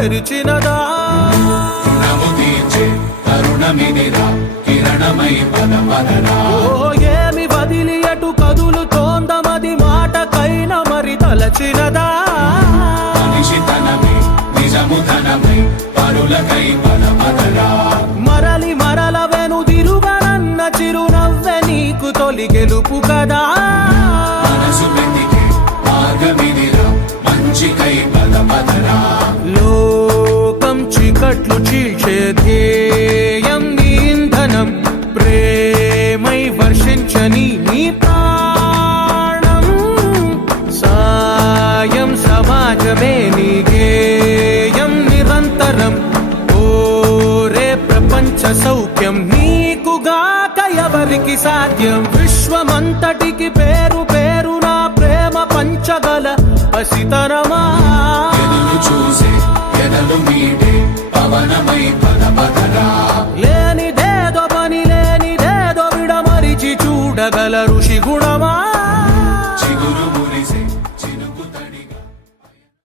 తెరిచినదా కిరణమై పదపదరా ఓ ఏమి వదిలి అటు కదులుతోందమది మాటకైన మరి తలచినదా మనిషితనమే నిజముధనమై పరులకై పదపదరా మరలి మరల వెనుదిరుగనన్న చిరునవ్వె నీకు తొలి గెలుపు కదా మనసు వెతికే మార్గమిదిరా మంచికై పదపదరా లోకం చీకట్లు చీల్చే ధ్యేయం నీ ఇంధనం ప్రేమై వర్షించని నీ ప్రాణం సాయం సమాజమే నీ గేయం నిరంతరం ఓరే ప్రపంచ సౌఖ్యం నీకుగాక ఎవరికి సాధ్యం విశ్వమంతటికి పేరు పేరు నా ప్రేమ పంచగల పసితనమా ఎదురు చూసే ఎదలు మీడే పవనమై పదపదరా లేనిదేదో పని లేనిదేదో విడమరిచి చూడగల ఋషి గుణమా చిగురు